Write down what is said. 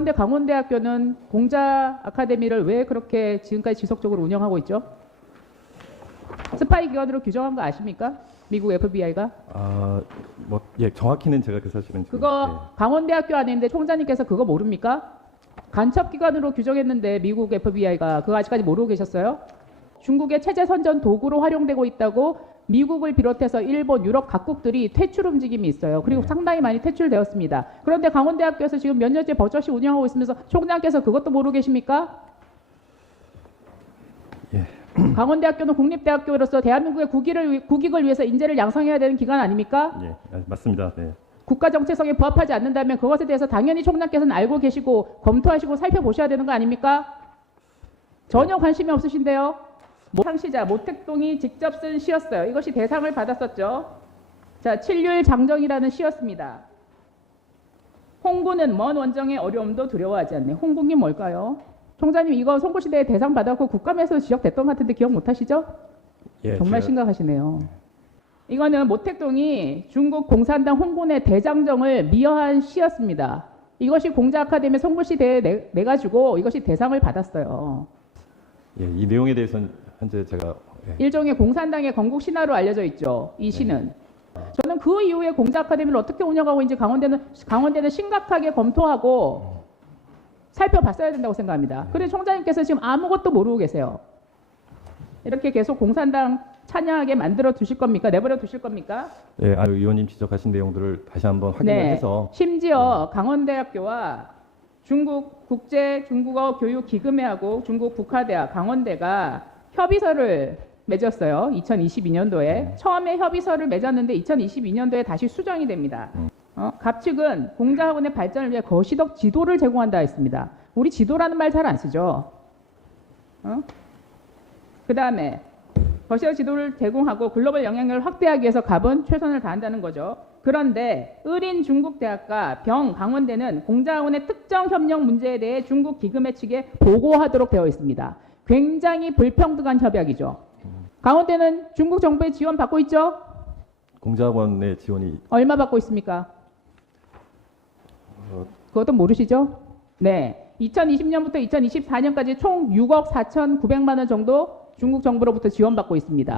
그런데 강원대학교는 공자 아카데미를 왜 그렇게 지금까지 지속적으로 운영하고 있죠? 스파이 기관으로 규정한 거 아십니까? 미국 FBI가? 아, 뭐, 예, 정확히는 제가 그 사실은 지금, 그거 강원대학교 아닌데 총장님께서 그거 모릅니까? 간첩 기관으로 규정했는데 미국 FBI가 그거 아직까지 모르고 계셨어요? 중국의 체제 선전 도구로 활용되고 있다고 미국을 비롯해서 일본, 유럽 각국들이 퇴출 움직임이 있어요. 그리고 네. 상당히 많이 퇴출되었습니다. 그런데 강원대학교에서 지금 몇 년째 버젓이 운영하고 있으면서 총장께서 그것도 모르고 계십니까? 예. 강원대학교는 국립대학교로서 대한민국의 국익을, 위- 국익을 위해서 인재를 양성해야 되는 기관 아닙니까? 예, 아, 맞습니다. 네. 국가 정체성에 부합하지 않는다면 그것에 대해서 당연히 총장께서는 알고 계시고 검토하시고 살펴보셔야 되는 거 아닙니까? 전혀 관심이 없으신데요. 모- 창시자 모택동이 직접 쓴 시였어요. 이것이 대상을 받았었죠. 자, 칠률 장정이라는 시였습니다. 홍구는 먼 원정의 어려움도 두려워하지 않네. 홍국이 뭘까요? 총장님 이거 송구시대에 대상 받았고 국감에서 지적됐던 것 같은데 기억 못하시죠? 예, 정말 제가- 심각하시네요. 이거는 모택동이 중국 공산당 홍군의 대장정을 미화한 시였습니다. 이것이 공자 아카데미 송구시 대에 내, 내가지고 이것이 대상을 받았어요. 예, 이 내용에 대해서는 현재 제가 예, 일종의 공산당의 건국 신화로 알려져 있죠. 이 시는. 저는 그 이후에 공자 아카데미를 어떻게 운영하고 있는지 강원대는 강원대는 심각하게 검토하고 살펴봤어야 된다고 생각합니다. 그런데 총장님께서 지금 아무것도 모르고 계세요. 이렇게 계속 공산당 찬양하게 만들어 두실 겁니까? 내버려 두실 겁니까? 예, 아, 의원님 지적하신 내용들을 다시 한번 확인을 해서 네. 심지어 강원대학교와 중국 국제 중국어 교육 기금회하고 중국 북화대학 강원대가 협의서를 맺었어요. 2022년도에 처음에 협의서를 맺었는데 2022년도에 다시 수정이 됩니다. 어, 갑측은 공자학원의 발전을 위해 거시적 지도를 제공한다 했습니다. 우리 지도라는 말 잘 안 쓰죠. 어? 그 다음에 거시적 지도를 제공하고 글로벌 영향력을 확대하기 위해서 갑은 최선을 다한다는 거죠. 그런데 의린 중국대학과 병 강원대는 공자학원의 특정 협력 문제에 대해 중국 기금회 측에 보고하도록 되어 있습니다. 굉장히 불평등한 협약이죠. 강원대는 중국 정부의 지원 받고 있죠? 공자원의 지원이 얼마 받고 있습니까? 그것도 모르시죠? 네. 2020년부터 2024년까지 총 6억 4,900만 원 정도 중국 정부로부터 지원받고 있습니다.